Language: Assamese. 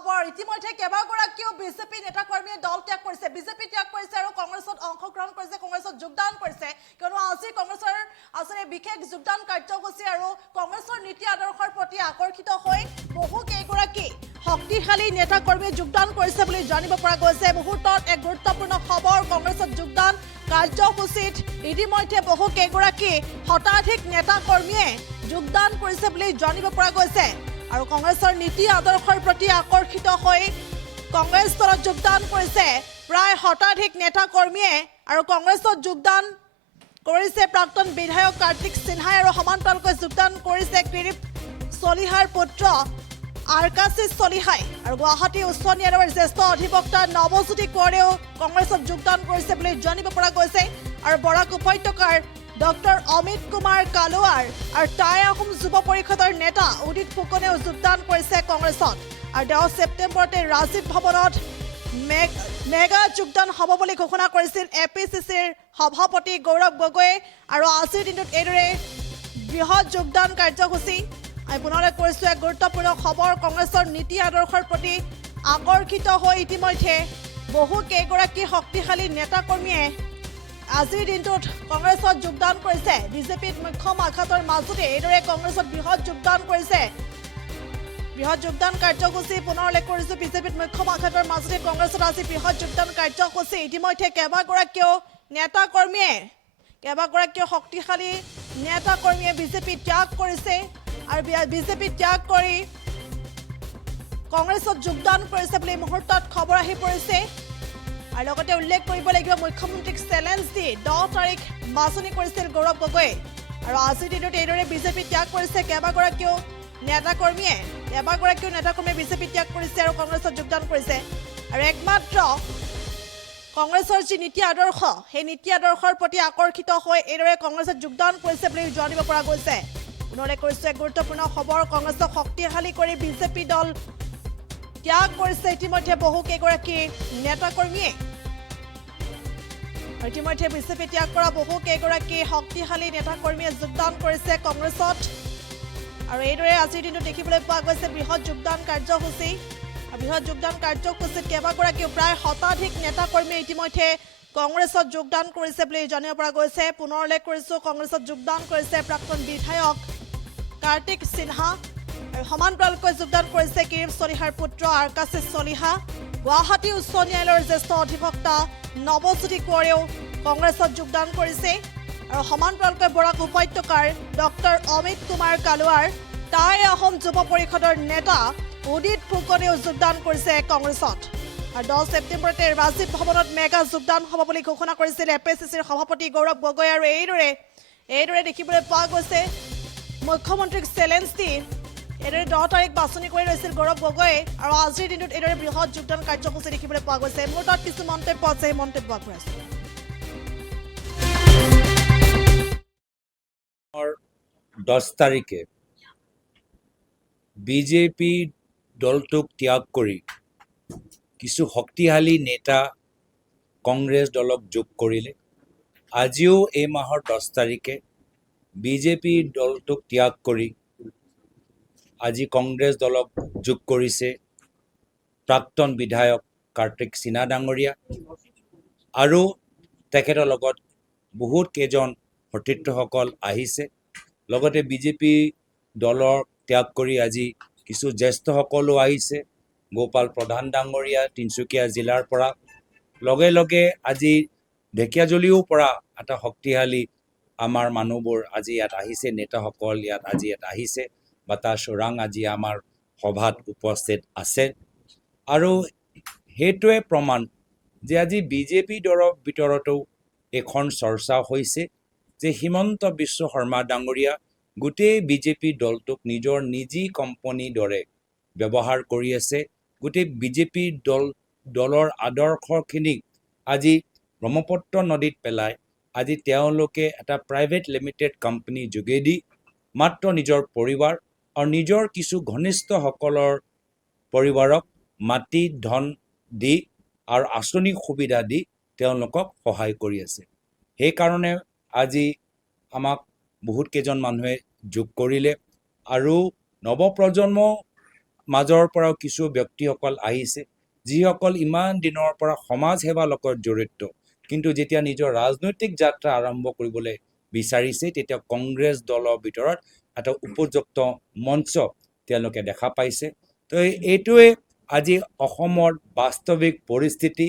খবৰ ইতিমধ্যে কেইবাগৰাকীও বিজেপি নেতাকৰ্মীয়ে দল ত্যাগ কৰিছে বিজেপি ত্যাগ কৰিছে আৰু কংগ্ৰেছত অংশগ্ৰহণ কৰিছে কংগ্ৰেছত যোগদান কৰিছে কিয়নো আজি কংগ্ৰেছৰ আসলে বিশেষ যোগদান কাৰ্যসূচী আৰু কংগ্ৰেছৰ নীতি আদৰ্শৰ প্ৰতি আকৰ্ষিত হৈ বহু কেইগৰাকী শক্তিশালী নেতাকৰ্মীয়ে যোগদান কৰিছে বুলি জানিব পৰা গৈছে মুহূৰ্তত এক গুৰুত্বপূৰ্ণ খবৰ কংগ্ৰেছত যোগদান কাৰ্যসূচীত ইতিমধ্যে বহু কেইগৰাকী শতাধিক নেতাকৰ্মীয়ে যোগদান কৰিছে বুলি জানিব পৰা গৈছে আৰু কংগ্ৰেছৰ নীতি আদৰ্শৰ প্ৰতি আকৰ্ষিত হৈ কংগ্ৰেছ দলত যোগদান কৰিছে প্ৰায় শতাধিক নেতাকৰ্মীয়ে আৰু কংগ্ৰেছত যোগদান কৰিছে প্ৰাক্তন বিধায়ক কাৰ্তিক সিনহাই আৰু সমান্তৰালকৈ যোগদান কৰিছে কিৰিপ চলিহাৰ পুত্ৰ আৰকাশিছ চলিহাই আৰু গুৱাহাটী উচ্চ ন্যায়ালয়ৰ জ্যেষ্ঠ অধিবক্তা নৱজ্যোতি কোঁৱৰেও কংগ্ৰেছত যোগদান কৰিছে বুলি জানিব পৰা গৈছে আৰু বৰাক উপত্যকাৰ ডক্টৰ অমিত কুমাৰ কালোৱাৰ আৰু টাই আহোম যুৱ পৰিষদৰ নেতা উদিত ফুকনেও যোগদান কৰিছে কংগ্ৰেছত আৰু 10 ছেপ্টেম্বৰতে ৰাজীৱ ভৱনত মেগা যোগদান হ'ব বুলি ঘোষণা কৰিছিল এপিচিচিৰ সভাপতি গৌৰৱ গগৈয়ে আৰু আজিৰ দিনটোত এইদৰে বৃহৎ যোগদান কাৰ্যসূচী আমি পুনৰাই কৰিছোঁ এক গুৰুত্বপূৰ্ণ খবৰ কংগ্ৰেছৰ নীতি আদৰ্শৰ প্ৰতি আকৰ্ষিত হৈ ইতিমধ্যে বহু কেইগৰাকী শক্তিশালী নেতাকৰ্মীয়ে আজিৰ দিনটোত কংগ্ৰেছত যোগদান কৰিছে বিজেপিত মুখ্য আঘাতৰ মাজতে এইদৰে কংগ্ৰেছত বৃহৎ যোগদান কৰিছে বৃহৎ যোগদান কাৰ্যসূচী পুনৰ উল্লেখ কৰিছোঁ বিজেপিত মুখ্য আঘাতৰ মাজতে কংগ্ৰেছত আজি বৃহৎ যোগদান কাৰ্যসূচী ইতিমধ্যে কেইবাগৰাকীও শক্তিশালী নেতাকৰ্মীয়ে বিজেপি ত্যাগ কৰিছে আৰু বিজেপি ত্যাগ কৰি কংগ্ৰেছত যোগদান কৰিছে বুলি মুহূৰ্তত খবৰ আহি পৰিছে আৰু লগতে উল্লেখ কৰিব লাগিব মুখ্যমন্ত্ৰীক চেলেঞ্জ দি 10 তাৰিখ বাছনি কৰিছিল গৌৰৱ গগৈ আৰু আজিৰ দিনত এইদৰে বিজেপি ত্যাগ কৰিছে কেইবাগৰাকীও নেতাকৰ্মীয়ে বিজেপি ত্যাগ কৰিছে আৰু কংগ্ৰেছত যোগদান কৰিছে আৰু একমাত্ৰ কংগ্ৰেছৰ যি নীতি আদৰ্শ সেই নীতি আদৰ্শৰ প্ৰতি আকৰ্ষিত হৈ এইদৰে কংগ্ৰেছত যোগদান কৰিছে বুলি জানিব পৰা গৈছে পুনৰাই কৰিছে এক গুৰুত্বপূৰ্ণ খবৰ কংগ্ৰেছক শক্তিশালী কৰি বিজেপি দল ত্যাগ কৰিছে ইতিমধ্যে বহু কেইগৰাকী নেতাকৰ্মীয়ে ইতিমধ্যে বিজেপি ত্যাগ কৰা বহু কেইগৰাকী শক্তিশালী নেতাকৰ্মীয়ে যোগদান কৰিছে কংগ্ৰেছত আৰু এইদৰে আজিৰ দিনটো দেখিবলৈ পোৱা গৈছে বৃহৎ যোগদান কাৰ্যসূচীত কেইবাগৰাকীও প্ৰায় শতাধিক নেতাকৰ্মীয়ে ইতিমধ্যে কংগ্ৰেছত যোগদান কৰিছে বুলি জানিব পৰা গৈছে পুনৰ উল্লেখ কৰিছোঁ কংগ্ৰেছত যোগদান কৰিছে প্ৰাক্তন বিধায়ক কাৰ্তিক সিনহা আৰু সমান্তৰালকৈ যোগদান কৰিছে কিৰিপ চলিহাৰ পুত্ৰ আৰকাশিছ চলিহা গুৱাহাটী উচ্চ ন্যায়ালয়ৰ জ্যেষ্ঠ অধিবক্তা নৱজ্যোতি কোঁৱৰেও কংগ্ৰেছত যোগদান কৰিছে আৰু সমান্তৰালকৈ বৰাক উপত্যকাৰ ডক্টৰ অমিত কুমাৰ কালোৱাৰ টাই আহোম যুৱ পৰিষদৰ নেতা উদিত ফুকনেও যোগদান কৰিছে কংগ্ৰেছত আৰু 10 ছেপ্টেম্বৰতে ৰাজীৱ ভৱনত মেগা যোগদান হ'ব বুলি ঘোষণা কৰিছিল এপিচিচিৰ সভাপতি গৌৰৱ গগৈ আৰু এইদৰে দেখিবলৈ পোৱা গৈছে মুখ্যমন্ত্ৰীক চেলেঞ্জ দি এইদৰে 10 তাৰিখ বাছনি কৰি লৈছিল গৌৰৱ গগৈ আৰু আজিৰ দিনটোত এইদৰে বৃহৎ যোগদান কাৰ্যসূচী দেখিবলৈ পোৱা গৈছে মোৰ তাত কিছু মন্তব্য আছে সেই মন্তব্য আগবঢ়াইছোঁ 10 তাৰিখে বিজেপি দলটোক ত্যাগ কৰি কিছু শক্তিশালী নেতা কংগ্ৰেছ দলক যোগ কৰিলে আজিও এই মাহৰ 10 তাৰিখে বিজেপি দলটোক ত্যাগ কৰি আজি কংগ্ৰেছ দলক যোগ কৰিছে প্ৰাক্তন বিধায়ক কাৰ্তিক সিনহা ডাঙৰীয়া আৰু তেখেতৰ লগত বহুত কেইজন সতীৰ্থসকল আহিছে লগতে বিজেপি দলৰ ত্যাগ কৰি আজি কিছু জ্যেষ্ঠসকলো আহিছে গোপাল প্ৰধান ডাঙৰীয়া তিনচুকীয়া জিলাৰ পৰা লগে আজি ঢেকিয়াজুলিৰ পৰা এটা শক্তিশালী আমাৰ মানুহবোৰ আজি ইয়াত আহিছে নেতাসকল আজি ইয়াত আহিছে বাতা চোৰাং আজি আমাৰ সভাত উপস্থিত আছে আৰু হেতুৱে প্ৰমাণ যে আজি বিজেপি দলৰ ভিতৰতো এখন চৰ্চা হৈছে যে হিমন্ত বিশ্ব শৰ্মা ডাঙৰীয়া গোটেই বিজেপি দলটোক নিজৰ নিজি কোম্পানীৰ দৰে ব্যৱহাৰ কৰি আছে গোটেই বিজেপি দলৰ আদৰ্শখিনিক আজি ব্ৰহ্মপুত্ৰ নদীত পেলাই আজি তেওঁলোকে এটা প্ৰাইভেট লিমিটেড কোম্পানী যোগেদি মাত্ৰ নিজৰ পৰিবাৰ আৰু নিজৰ কিছু ঘনিষ্ঠসকলৰ পৰিবাৰক মাটি ধন দি আৰু আঁচনি সুবিধা দি তেওঁলোকক সহায় কৰি আছে সেইকাৰণে আজি আমাক বহুত কেইজন মানুহে যোগ কৰিলে আৰু নৱপ্ৰজন্ম মাজৰ পৰাও কিছু ব্যক্তিসকল আহিছে যিসকল ইমান দিনৰ পৰা সমাজ সেৱাৰ লগত জড়িত কিন্তু যেতিয়া নিজৰ ৰাজনৈতিক যাত্ৰা আৰম্ভ কৰিবলৈ বিচাৰিছে তেতিয়া কংগ্ৰেছ দলৰ ভিতৰত এটা উপযুক্ত মঞ্চ তেওঁলোকে দেখা পাইছে তো এইটোৱে আজি অসমৰ বাস্তৱিক পৰিস্থিতি